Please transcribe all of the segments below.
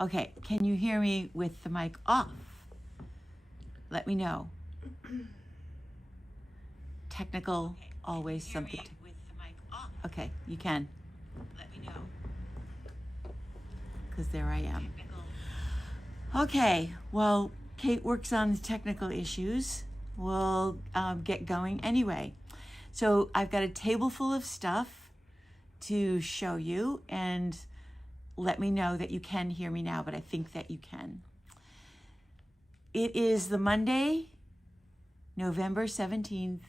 Okay, can you hear me with the mic off? Let me know. Technical, always something. Okay, you can. Let me know. Because there I am. Okay, well, Kate works on the technical issues. We'll get going anyway. So I've got a table full of stuff to show you, and let me know that you can hear me now, but I think that you can. It is the Monday, November 17th,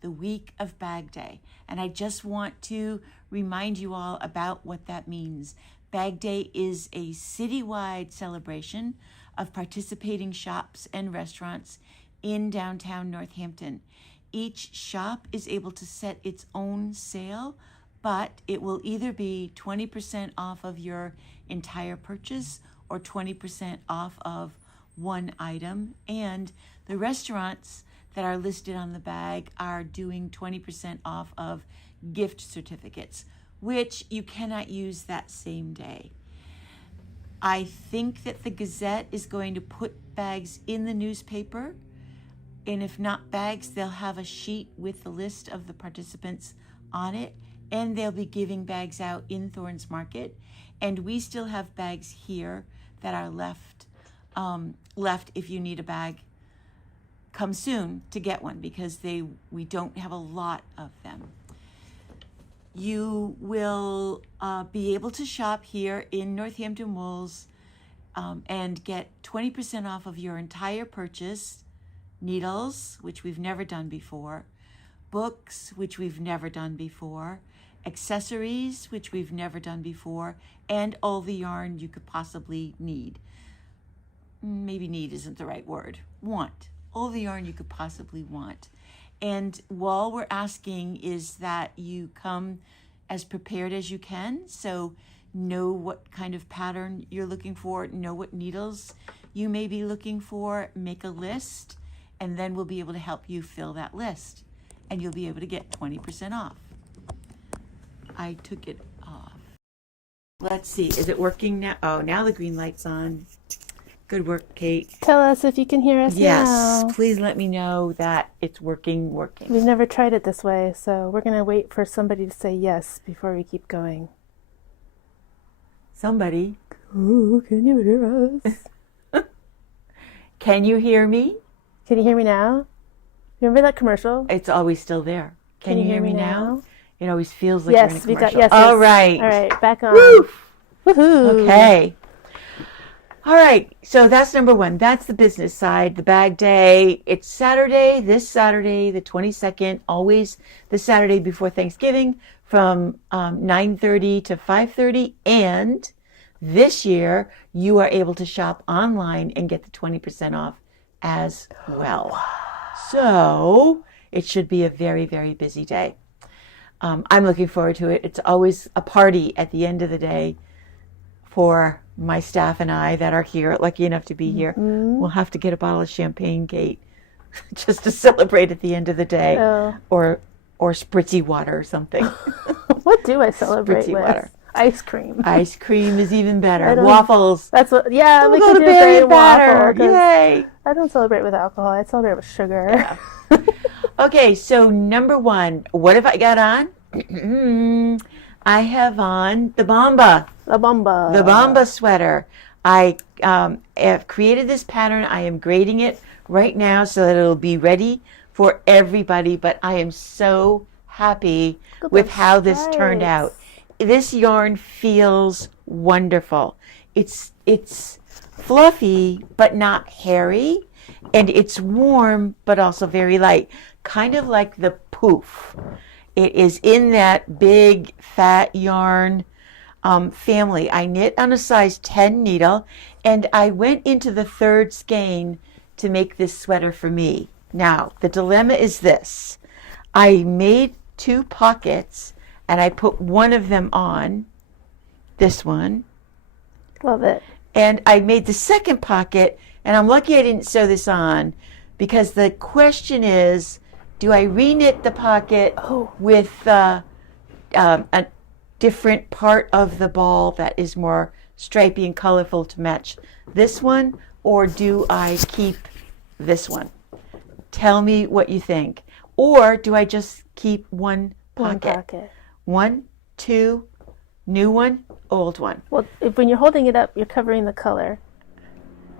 the week of Bag Day. And I just want to remind you all about what that means. Bag Day is a citywide celebration of participating shops and restaurants in downtown Northampton. Each shop is able to set its own sale, but it will either be 20% off of your entire purchase or 20% off of one item. And the restaurants that are listed on the bag are doing 20% off of gift certificates, which you cannot use that same day. I think that the Gazette is going to put bags in the newspaper, and if not bags, they'll have a sheet with the list of the participants on it, and they'll be giving bags out in Thorns Market. And we still have bags here that are left if you need a bag. Come soon to get one, because we don't have a lot of them. You will be able to shop here in Northampton Wools and get 20% off of your entire purchase. Needles, which we've never done before. Books, which we've never done before. Accessories, which we've never done before. And all the yarn you could possibly need. Maybe need isn't the right word. Want. All the yarn you could possibly want. And all we're asking is that you come as prepared as you can. So know what kind of pattern you're looking for, know what needles you may be looking for, make a list, and then we'll be able to help you fill that list. And you'll be able to get 20% off. I took it off. Let's see, is it working now? Oh, now the green light's on. Good work, Kate. Tell us if you can hear us now. Yes, please let me know that it's working. We've never tried it this way, so we're going to wait for somebody to say yes before we keep going. Somebody. Ooh, can you hear us? Can you hear me? Can you hear me now? Remember that commercial? It's always still there. Can you hear me now? It always feels like yes, you're in a we commercial. got yes. All right. All right, back on. Woo! Woohoo! Okay. All right, so that's number one. That's the business side, the bag day. It's Saturday, this Saturday, the 22nd, always the Saturday before Thanksgiving from 9:30 to 5:30. And this year, you are able to shop online and get the 20% off as well. Wow. So it should be a very, very busy day. I'm looking forward to it. It's always a party at the end of the day for my staff and I that are here, lucky enough to be here. Mm-hmm. We'll have to get a bottle of champagne, Kate, just to celebrate at the end of the day. Oh. Or spritzy water or something. What do I celebrate Spritzy with? water. Ice cream. Ice cream is even better. Waffles. That's what. Yeah, we'll we go can to do berry a batter. waffle. Yay! I don't celebrate with alcohol. I celebrate with sugar. Yeah. Okay, so number one, what have I got on? I have on the Bomba. The Bomba. The Bomba sweater. I have created this pattern. I am grading it right now so that it'll be ready for everybody, but I am so happy with how this turned out. This yarn feels wonderful. It's fluffy but not hairy, and it's warm but also very light, kind of like the poof. It is in that big fat yarn family. I knit on a size 10 needle, and I went into the third skein to make this sweater for me. Now, the dilemma is this. I made 2 pockets, and I put one of them on, this one. Love it. And I made the second pocket, and I'm lucky I didn't sew this on, because the question is, do I reknit the pocket with a different part of the ball that is more stripy and colorful to match this one, or do I keep this one? Tell me what you think. Or do I just keep one pocket? One, two, new one, old one. Well, when you're holding it up, you're covering the color.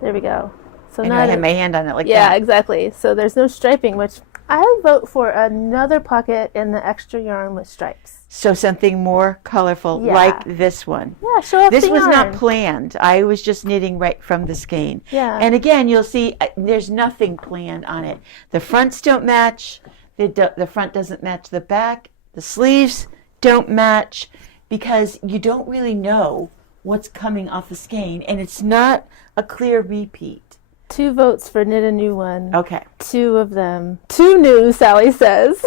There we go. So now I have my hand on it like that. Yeah, exactly. So there's no striping, which I vote for another pocket in the extra yarn with stripes. So something more colorful, like this one. Yeah, show off This the was yarn. not planned. I was just knitting right from the skein. Yeah. And again, you'll see there's nothing planned on it. The fronts don't match. The front doesn't match the back. The sleeves don't match because you don't really know what's coming off the skein, and it's not a clear repeat. 2 votes for knit a new one. Okay. 2 of them. 2 new, Sally says.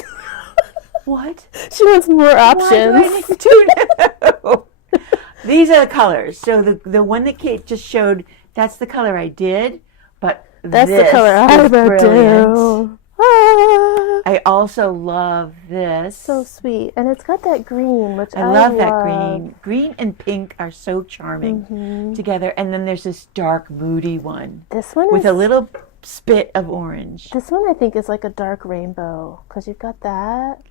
What? She wants more options. Why do I need 2 new? These are the colors. So the one that Kate just showed, that's the color I did, but that's this the color I would brilliant. do. Ah. I also love this. So sweet. And it's got that green, which I love that green. Green and pink are so charming together. And then there's this dark, moody one. This one with a little spit of orange. This one I think is like a dark rainbow because you've got that.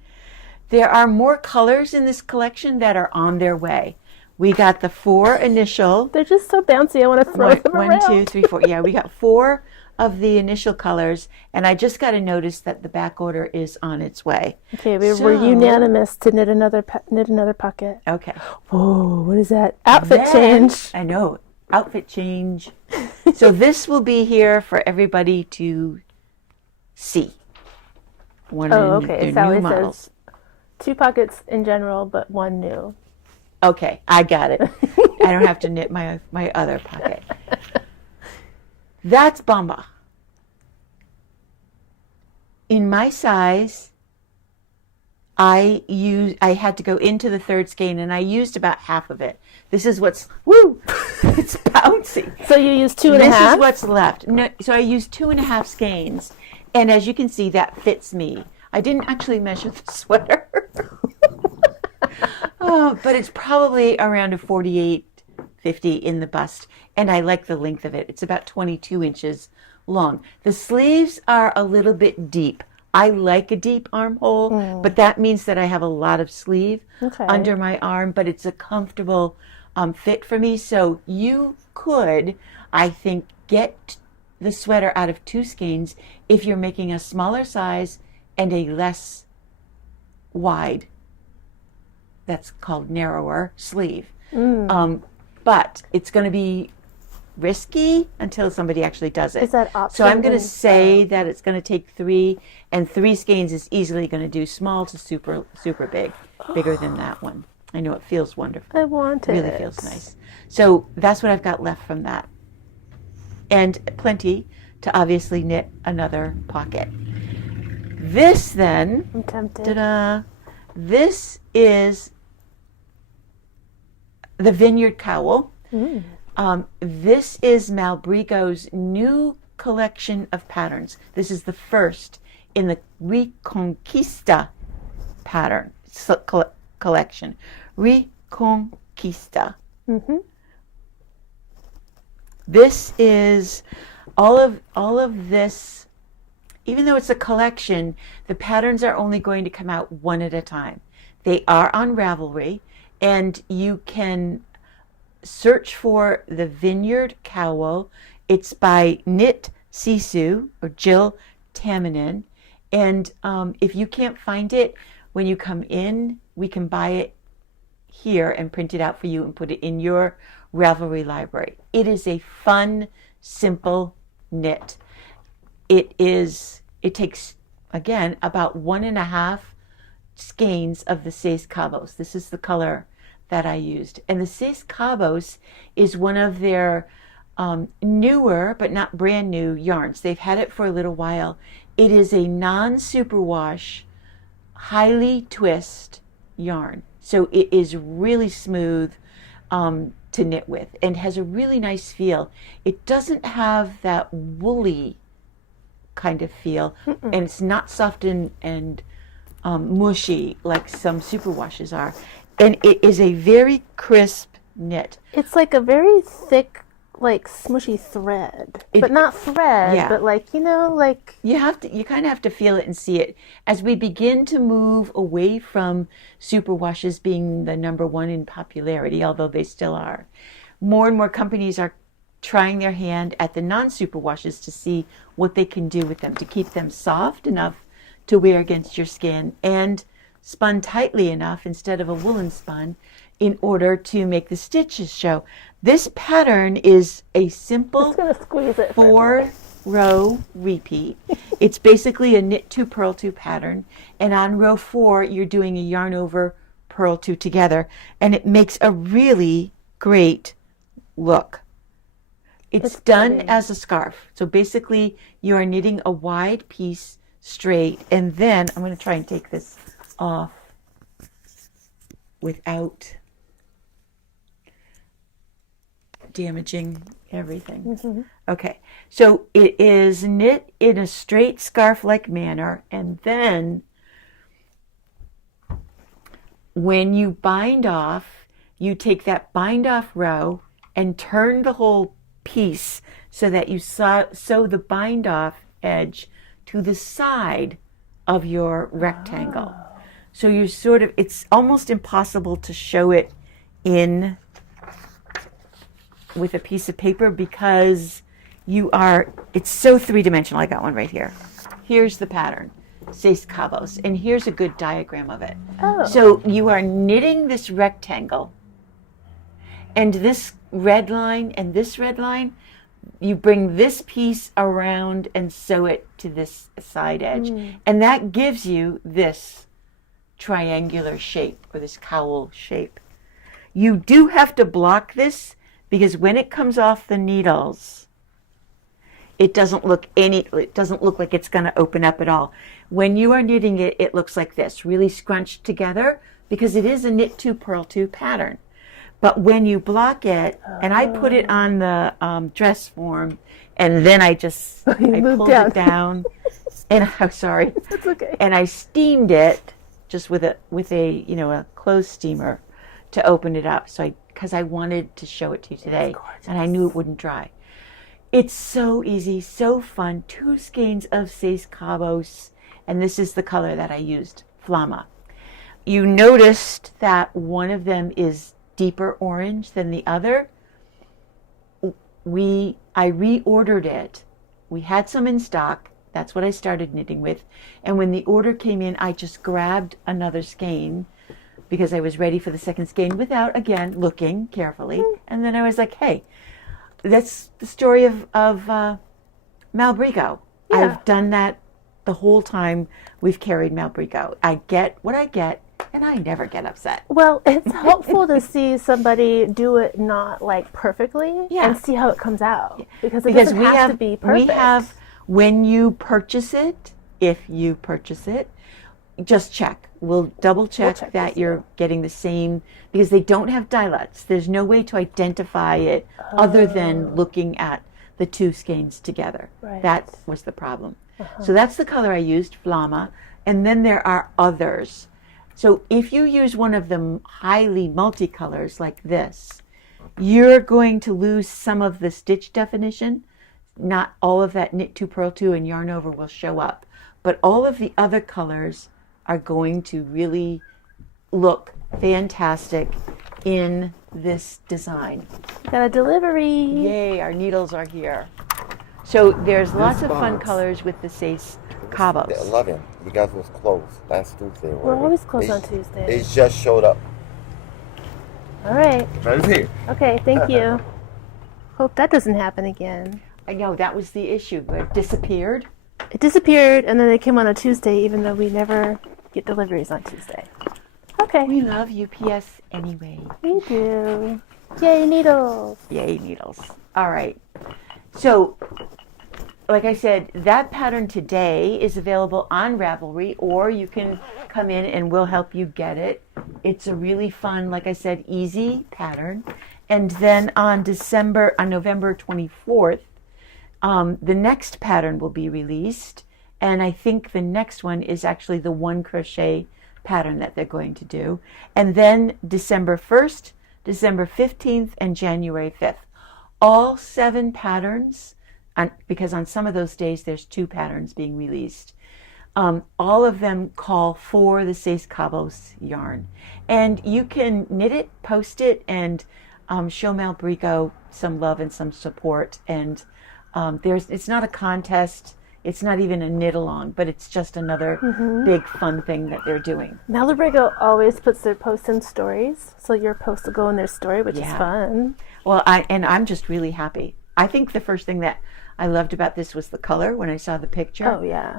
There are more colors in this collection that are on their way. We got the 4 initial. They're just so bouncy. I want to throw them around. 1, 2, 3, 4. Yeah, we got 4 of the initial colors, and I just got to notice that the back order is on its way. Okay, we're unanimous to knit another pocket. Okay. Whoa, what is that? Outfit change. I know, outfit change. So this will be here for everybody to see. Okay. Sally new models. says 2 pockets in general, but 1 new. Okay, I got it. I don't have to knit my other pocket. That's Bomba. In my size, I had to go into the 3rd skein, and I used about half of it. This is what's it's bouncy. So you used 2.5. This is what's left. No, so I used 2.5 skeins, and as you can see, that fits me. I didn't actually measure the sweater. But it's probably around a 48, 50 in the bust, and I like the length of it. It's about 22 inches long. The sleeves are a little bit deep. I like a deep armhole, but that means that I have a lot of sleeve under my arm, but it's a comfortable fit for me. So you could, I think, get the sweater out of 2 skeins if you're making a smaller size and a less wide, that's called narrower, sleeve. But it's going to be risky until somebody actually does it. Is that option? So I'm going to say that it's going to take 3, and 3 skeins is easily going to do small to super big, bigger than that one. I know it feels wonderful. I want it. Really feels nice. So that's what I've got left from that. And plenty to obviously knit another pocket. This then, I'm tempted. ta-da, this is the Vineyard cowl. This is Malbrigo's new collection of patterns. This is the first in the Reconquista pattern collection. Reconquista. This is all of this. Even though it's a collection, the patterns are only going to come out one at a time. They are on Ravelry, and you can search for the Vineyard cowl. It's by Knit Sisu or Jill Taminin. And if you can't find it, when you come in, we can buy it here and print it out for you and put it in your Ravelry library. It is a fun, simple knit. It takes, again, about 1.5 skeins of the Seis Cabos. This is the color that I used. And the Seis Cabos is one of their newer, but not brand new yarns. They've had it for a little while. It is a non-superwash, highly twist yarn. So it is really smooth to knit with and has a really nice feel. It doesn't have that woolly kind of feel, and it's not soft and mushy like some superwashes are. And it is a very crisp knit. It's like a very thick, like smushy thread, but not thread, yeah. but like, like You kind of have to feel it and see it. As we begin to move away from superwashes being the number one in popularity, although they still are, more and more companies are trying their hand at the non-superwashes to see what they can do with them to keep them soft enough to wear against your skin and spun tightly enough instead of a woolen spun in order to make the stitches show. This pattern is a simple 4-row repeat. It's basically a knit 2, purl 2 pattern, and on row 4 you're doing a yarn over, purl 2 together, and it makes a really great look. It's done as a scarf. So basically you are knitting a wide piece straight, and then I'm going to try and take this off without damaging everything. Mm-hmm. Okay, so it is knit in a straight scarf-like manner, and then when you bind off, you take that bind off row and turn the whole piece so that you sew the bind off edge to the side of your rectangle. So you it's almost impossible to show it in with a piece of paper because it's so three-dimensional. I got one right here. Here's the pattern, 6 cabos, and here's a good diagram of it. Oh. So you are knitting this rectangle, and this red line and this red line, you bring this piece around and sew it to this side edge. And that gives you this triangular shape, or this cowl shape. You do have to block this because when it comes off the needles, it doesn't look like it's going to open up at all. When you are knitting it, it looks like this, really scrunched together, because it is a knit 2, purl 2 pattern. But when you block it, and I put it on the dress form, and then I pulled it down, and I'm sorry. That's okay. And I steamed it just with a clothes steamer to open it up. Because I wanted to show it to you today, and I knew it wouldn't dry. It's so easy, so fun. 2 skeins of 6 cabos, and this is the color that I used, Flama. You noticed that one of them is deeper orange than the other. I reordered it. We had some in stock. That's what I started knitting with. And when the order came in, I just grabbed another skein because I was ready for the second skein without, again, looking carefully. And then I was like, hey, that's the story of Malbrigo. Yeah. I've done that the whole time we've carried Malbrigo. I get what I get, and I never get upset. Well, it's helpful to see somebody do it not like perfectly and see how it comes out. Because it doesn't have to be perfect. When you purchase it, if you purchase it, just check. We'll double check that you're getting the same, because they don't have diluts. There's no way to identify it other than looking at the 2 skeins together. Right. That was the problem. So that's the color I used, Flama. And then there are others. So if you use one of the highly multicolors like this, you're going to lose some of the stitch definition. Not all of that knit 2, purl 2 and yarn over will show up, but all of the other colors are going to really look fantastic in this design. Got a delivery. Yay, our needles are here. So there's lots of fun colors with the 6 cabos. The 11. You guys was closed last Tuesday. We're always closed on Tuesday. It just showed up. All right. Right here. Okay, thank you. Hope that doesn't happen again. I know, that was the issue. It disappeared. It disappeared, and then it came on a Tuesday, even though we never get deliveries on Tuesday. Okay. We love UPS anyway. We do. Yay, needles. Yay, needles. All right. So, like I said, that pattern today is available on Ravelry, or you can come in and we'll help you get it. It's a really fun, like I said, easy pattern. And then on November 24th, the next pattern will be released. And I think the next one is actually the 1 crochet pattern that they're going to do. And then December 1st, December 15th, and January 5th. All 7 patterns, because on some of those days there's 2 patterns being released. All of them call for the Seis Cabos yarn. And you can knit it, post it, and show Malbrico some love and some support. And it's not a contest. It's not even a knit along, but it's just another big fun thing that they're doing. Malbrico always puts their posts in stories, so your posts will go in their story, which is fun. Well, I'm just really happy. I think the first thing that I loved about this was the color when I saw the picture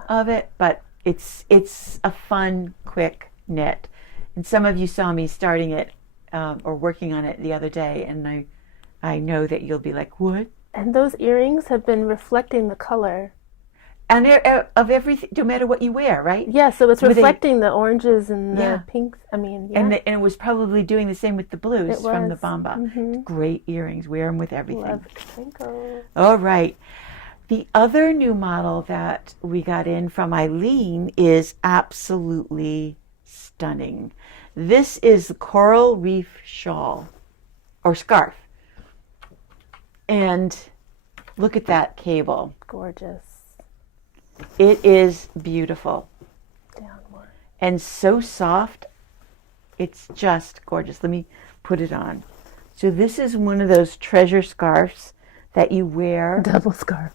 of it, but it's a fun, quick knit. And some of you saw me starting it or working on it the other day, and I know that you'll be like, what? And those earrings have been reflecting the color. And of everything, no matter what you wear, right? Yeah, so it's reflecting the oranges and the pinks. I mean, and it was probably doing the same with the blues from the Bomba. Great earrings. Wear them with everything. Love Twinkle. All right. The other new model that we got in from Eileen is absolutely stunning. This is the Coral Reef shawl or scarf. And look at that cable. Gorgeous. It is beautiful. Downward. And so soft. It's just gorgeous. Let me put it on. So this is one of those treasure scarves that you wear. Double scarf.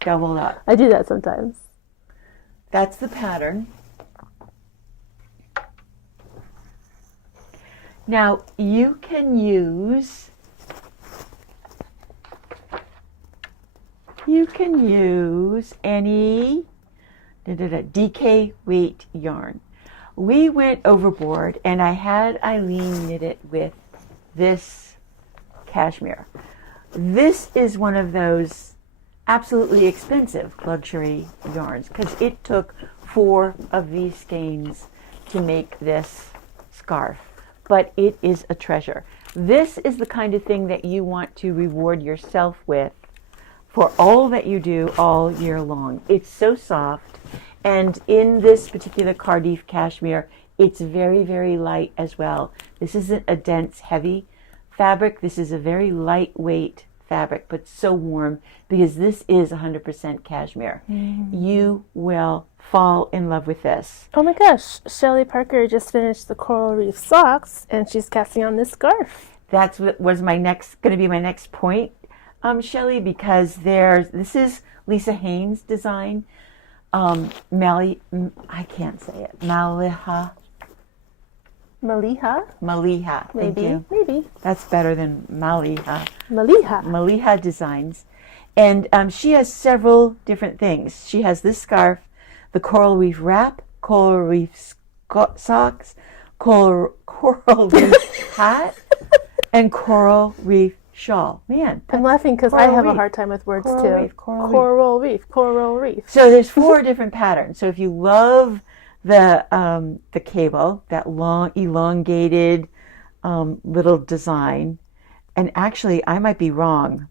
Doubled up. I do that sometimes. That's the pattern. Now you can use any DK weight yarn. We went overboard and I had Eileen knit it with this cashmere. This is one of those absolutely expensive luxury yarns because it took 4 of these skeins to make this scarf, but it is a treasure. This is the kind of thing that you want to reward yourself with for all that you do all year long. It's so soft, and in this particular Cardigan cashmere, it's very, very light as well. This isn't a dense, heavy fabric. This is a very lightweight fabric, but so warm because this is 100% cashmere. You will fall in love with this. Oh my gosh, Shelley Parker just finished the Coral Reef socks, and she's casting on this scarf. That's what was going to be my next point, Shelley, because this is Lisa Haynes' design. I can't say it. Maliha. Maliha? Thank you. Maybe. That's better than Maliha. Maliha Designs. And she has several different things. She has this scarf, the Coral Reef wrap, Coral Reef socks, Coral Reef hat, and Coral Reef shawl. Man, I'm laughing because I have a hard time with words too. Coral Reef. So there's 4 different patterns. So if you love the cable, that long elongated little design, and actually I might be wrong.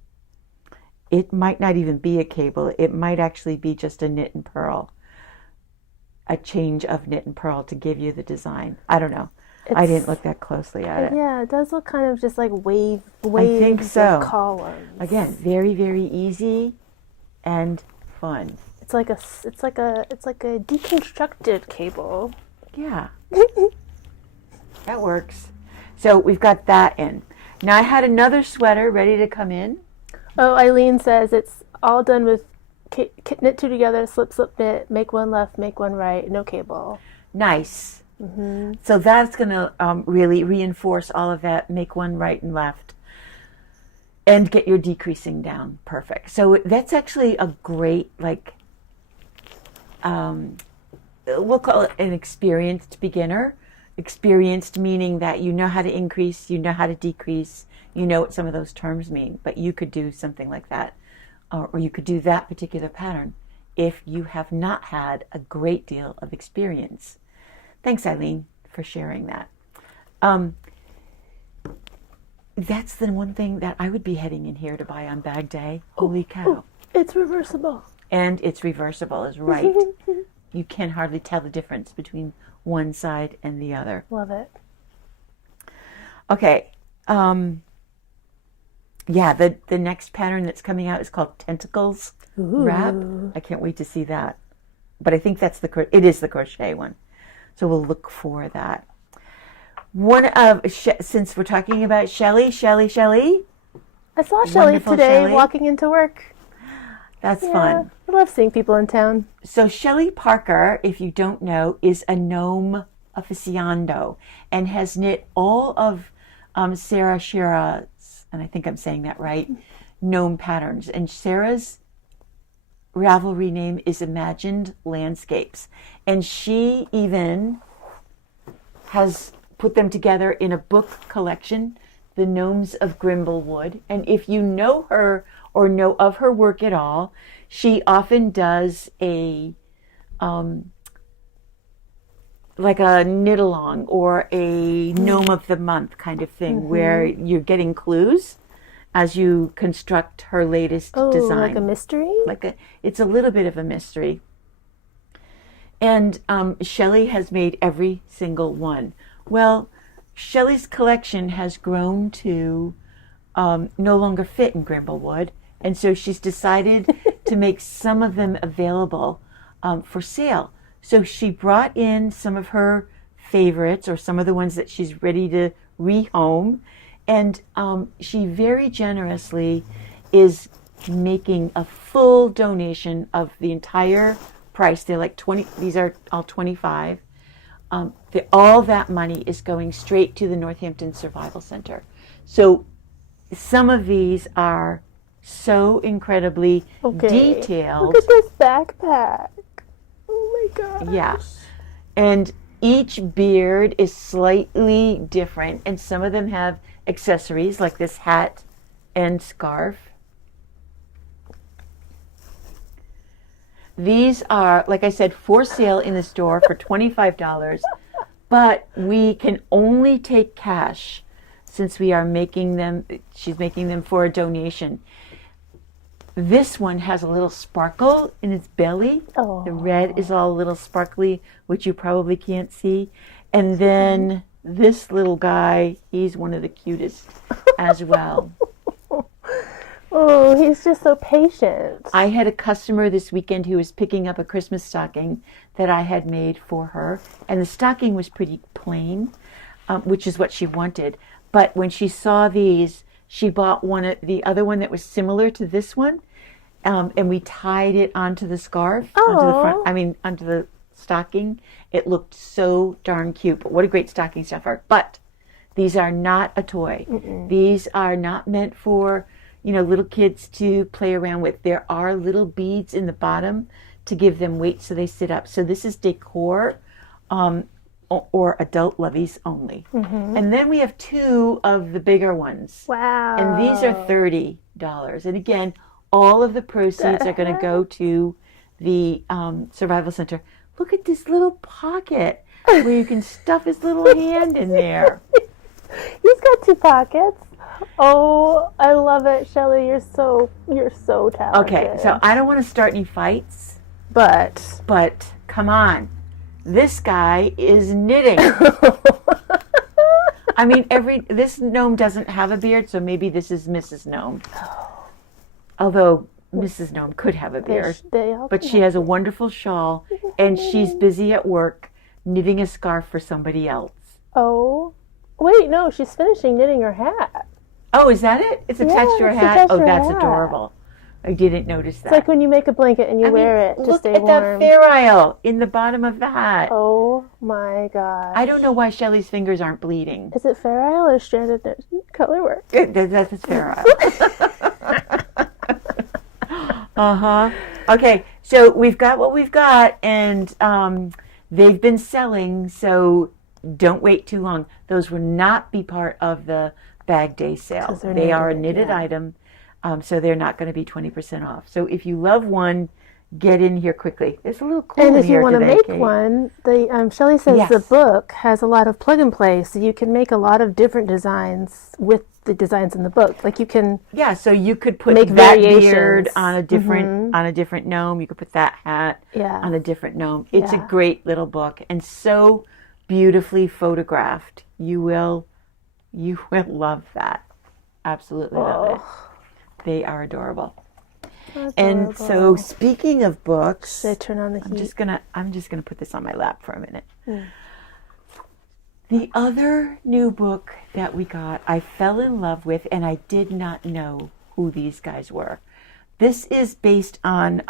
It might not even be a cable. It might actually be just a knit and purl, a change of knit and purl to give you the design. I don't know. I didn't look that closely at it. Yeah, it does look kind of just like waves I think so. of columns. Again, very, very easy and fun. It's like a deconstructed cable. Yeah. That works. So we've got that in. Now I had another sweater ready to come in. Oh, Eileen says it's all done with knit 2 together, slip, slip, knit, make 1 left, make 1 right, no cable. Nice. So that's going to really reinforce all of that, make 1 right and left, and get your decreasing down. Perfect. So that's actually a great, we'll call it an experienced beginner. Experienced meaning that you know how to increase, you know how to decrease, you know what some of those terms mean, but you could do something like that, or you could do that particular pattern if you have not had a great deal of experience. Thanks, Eileen, for sharing that. That's the one thing that I would be heading in here to buy on bag day. Holy cow. It's reversible. And it's reversible is right. You can hardly tell the difference between one side and the other. Love it. Okay. Yeah, the next pattern that's coming out is called Tentacles Wrap. I can't wait to see that. But I think it is the crochet one. So we'll look for that. Since we're talking about Shelly. I saw Shelly today walking into work. That's fun. I love seeing people in town. So Shelly Parker, if you don't know, is a gnome aficionado and has knit all of Sarah Shira's, and I think I'm saying that right, gnome patterns. And Sarah's Ravelry name is Imagined Landscapes. And she even has put them together in a book collection, The Gnomes of Grimblewood. And if you know her or know of her work at all, she often does a like a knit along or a gnome of the month kind of thing, where you're getting clues as you construct her latest design. Like a mystery? It's a little bit of a mystery. And Shelly has made every single one. Well, Shelly's collection has grown to no longer fit in Grimblewood, and so she's decided to make some of them available for sale. So she brought in some of her favorites, or some of the ones that she's ready to rehome, and she very generously is making a full donation of the entire price. They're like 20. These are all 25. All that money is going straight to the Northampton Survival Center. So some of these are so incredibly detailed. Look at this backpack. Oh my gosh. Yeah. And each beard is slightly different, and some of them have accessories like this hat and scarf. These are, like I said, for sale in the store for $25, but we can only take cash since we are making them, she's making them for a donation. This one has a little sparkle in its belly. Oh. The red is all a little sparkly, which you probably can't see. And then this little guy, he's one of the cutest as well. Oh, he's just so patient. I had a customer this weekend who was picking up a Christmas stocking that I had made for her. And the stocking was pretty plain, which is what she wanted. But when she saw these, she bought the other one that was similar to this one, and we tied it onto the scarf, onto the stocking. It looked so darn cute. But what a great stocking stuffer. But these are not a toy. These are not meant for, little kids to play around with. There are little beads in the bottom to give them weight so they sit up. So this is decor, or adult loveys only. And then we have two of the bigger ones. Wow. And these are $30. And again, all of the proceeds are going to go to the Survival Center. Look at this little pocket where you can stuff his little hand in there. He's got 2 pockets. Oh, I love it, Shelly. You're so talented. Okay, so I don't want to start any fights. But come on. This guy is knitting. I mean, this gnome doesn't have a beard, so maybe this is Mrs. Gnome. Although Mrs. Gnome could have a beard. But she has a wonderful shawl, and she's busy at work knitting a scarf for somebody else. Oh, wait, no, she's finishing knitting her hat. Oh, is that it? It's attached to her hat? Oh, that's adorable. I didn't notice that. It's like when you make a blanket and you wear it to stay warm. Look at that fair isle in the bottom of the hat. Oh my gosh. I don't know why Shelly's fingers aren't bleeding. Is it fair isle or stranded color work? That's fair isle. Okay, so we've got what we've got, and they've been selling, so don't wait too long. Those will not be part of the bag day sale. They are a knitted item. So they're not going to be 20% off. So if you love one, get in here quickly. It's a little cool in here. And if you want to make Kate. one, Shelly says the book has a lot of plug and play, so you can make a lot of different designs with the designs in the book. Like you can so you could put make that variations. beard on a different gnome. You could put that hat on a different gnome. It's a great little book and so beautifully photographed. You will You will love that. Absolutely love it. They are adorable. And so, speaking of books, should I turn on the heat? I'm just gonna put this on my lap for a minute. The other new book that we got, I fell in love with, and I did not know who these guys were. This is based on,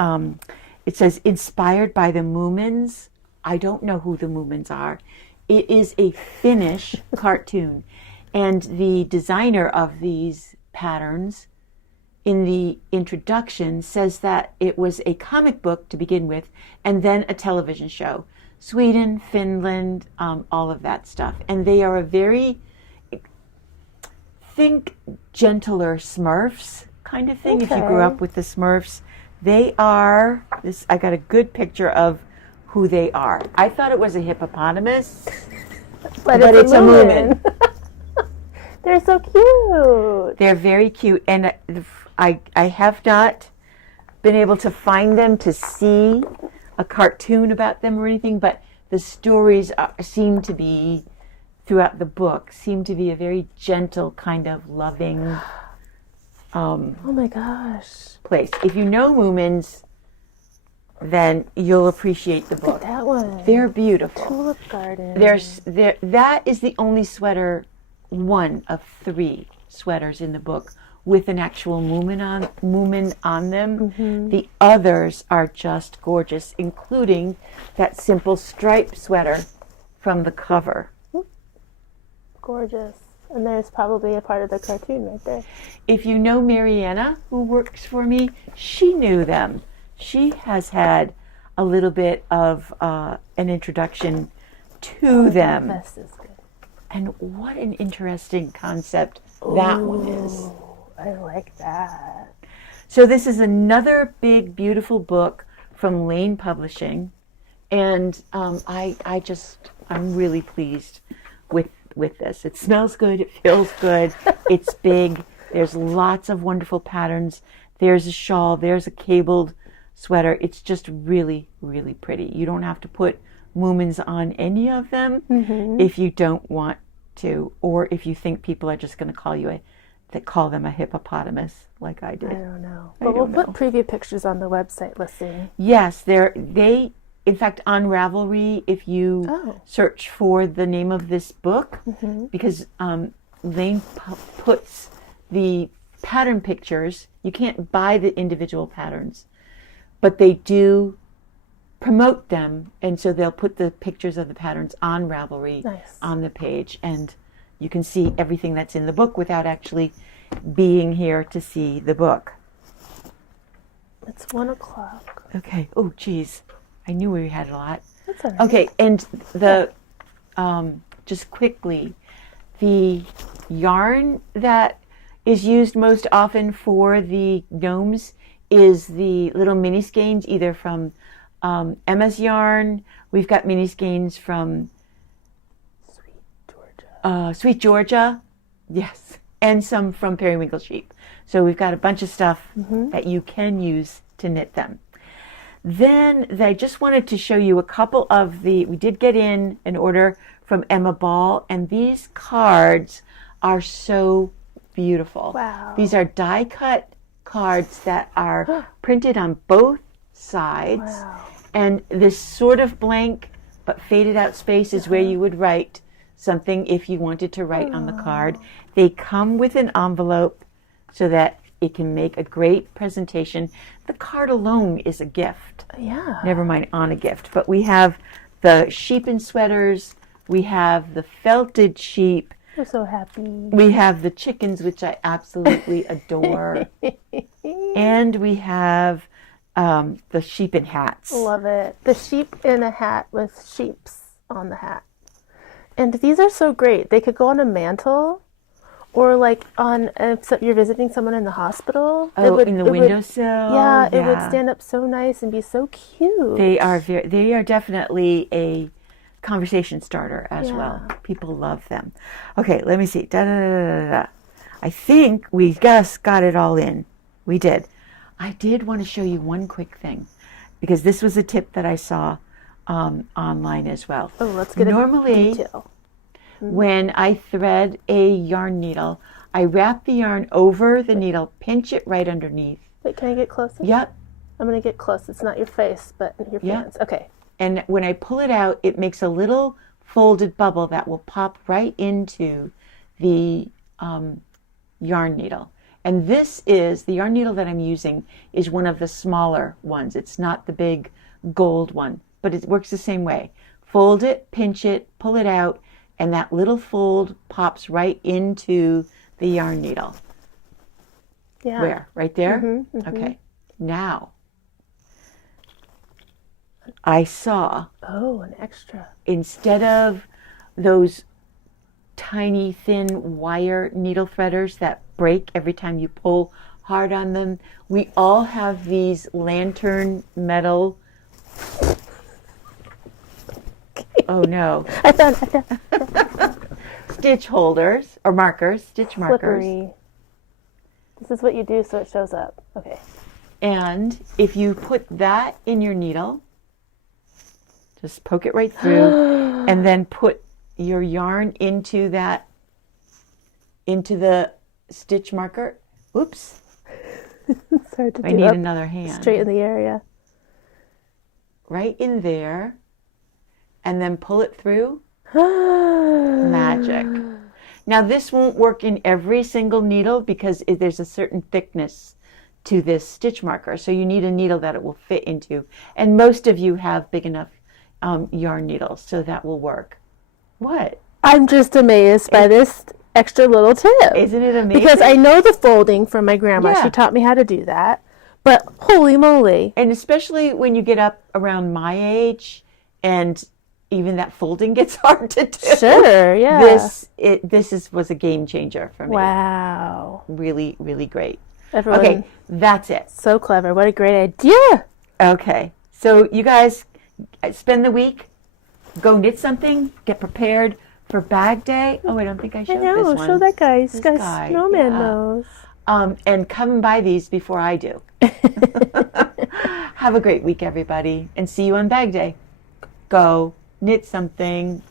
it says, inspired by the Moomins. I don't know who the Moomins are. It is a Finnish cartoon. And the designer of these patterns in the introduction says that it was a comic book to begin with, and then a television show. Sweden, Finland, all of that stuff. And they are a very, think gentler Smurfs kind of thing. Okay. If you grew up with the Smurfs, they are, this. I got a good picture of who they are. I thought it was a hippopotamus, but it's a Moomin. They're so cute. They're very cute. And I have not been able to find them to see a cartoon about them or anything, but the stories seem to be, throughout the book, seem to be a very gentle kind of loving oh my gosh, place. If you know Moomins, then you'll appreciate the book. Look at that one. They're beautiful. Tulip Garden. That is the only sweater, one of 3 sweaters in the book with an actual Moomin on them. The others are just gorgeous, including that simple striped sweater from the cover. Gorgeous. And there's probably a part of the cartoon right there. If you know Mariana, who works for me, she knew them. She has had a little bit of an introduction to them. This is good. And what an interesting concept that one is. I like that. So this is another big, beautiful book from Lane Publishing. And I'm really pleased with this. It smells good. It feels good. It's big. There's lots of wonderful patterns. There's a shawl. There's a cabled sweater. It's just really, really pretty. You don't have to put Moomins on any of them if you don't want to, or if you think people are just going to call them a hippopotamus like I did. I don't know. But we'll put preview pictures on the website listing. Yes, in fact, on Ravelry, if you search for the name of this book, because Lane puts the pattern pictures, you can't buy the individual patterns, but they do promote them, and so they'll put the pictures of the patterns on Ravelry on the page, and you can see everything that's in the book without actually being here to see the book. It's 1 o'clock. Okay. Oh, geez. I knew we had a lot. That's all right. Okay, and the just quickly, the yarn that is used most often for the gnomes is the little mini skeins, either from Emma's yarn. We've got mini skeins from Sweet Georgia, yes, and some from Periwinkle Sheep. So we've got a bunch of stuff that you can use to knit them. Then I just wanted to show you a couple of we did get in an order from Emma Ball, and these cards are so beautiful. Wow. These are die cut cards that are printed on both sides. Wow. And this sort of blank but faded out space is where you would write something if you wanted to write on the card. They come with an envelope so that it can make a great presentation. The card alone is a gift. Yeah. Never mind on a gift. But we have the sheep in sweaters. We have the felted sheep. I'm so happy. We have the chickens, which I absolutely adore. And we have the sheep in hats. Love it. The sheep in a hat with sheeps on the hat. And these are so great. They could go on a mantle, or like on if you're visiting someone in the hospital. In the windowsill. Yeah, it would stand up so nice and be so cute. They are definitely a conversation starter as well. People love them. Okay, let me see. I think we just got it all in. We did. I did want to show you one quick thing, because this was a tip that I saw online as well. Oh, let's get a detail. when I thread a yarn needle, I wrap the yarn over the needle, pinch it right underneath. Wait, can I get closer? Yep. I'm going to get close. It's not your face, but your hands. Okay. And when I pull it out, it makes a little folded bubble that will pop right into the yarn needle. And the yarn needle that I'm using is one of the smaller ones. It's not the big gold one, but it works the same way. Fold it, pinch it, pull it out, and that little fold pops right into the yarn needle. Yeah. Where? Right there? Mm-hmm, mm-hmm. Okay. Now, I saw, an extra. instead of those tiny thin wire needle threaders that break every time you pull hard on them, we all have these lantern metal. Oh no. I found. Stitch holders or markers, stitch markers. Slippery. This is what you do so it shows up. Okay. And if you put that in your needle, just poke it right through and then put your yarn into the stitch marker. Oops. It's hard to I do need up another hand. straight in the area. Right in there. And then pull it through. Magic. Now this won't work in every single needle because there's a certain thickness to this stitch marker. So you need a needle that it will fit into. And most of you have big enough yarn needles, so that will work. What? I'm just amazed by this extra little tip. Isn't it amazing? Because I know the folding from my grandma. Yeah. She taught me how to do that. But holy moly. And especially when you get up around my age and even that folding gets hard to do. Sure, yeah. This was a game changer for me. Wow. Really, really great. Everyone, Okay, that's it. so clever. What a great idea. Okay, so you guys spend the week, go knit something, get prepared for bag day. Oh, I don't think I showed this one. Show that guy. This This guy, guy, snowman yeah. knows. And come and buy these before I do. Have a great week, everybody, and see you on bag day. Go knit something,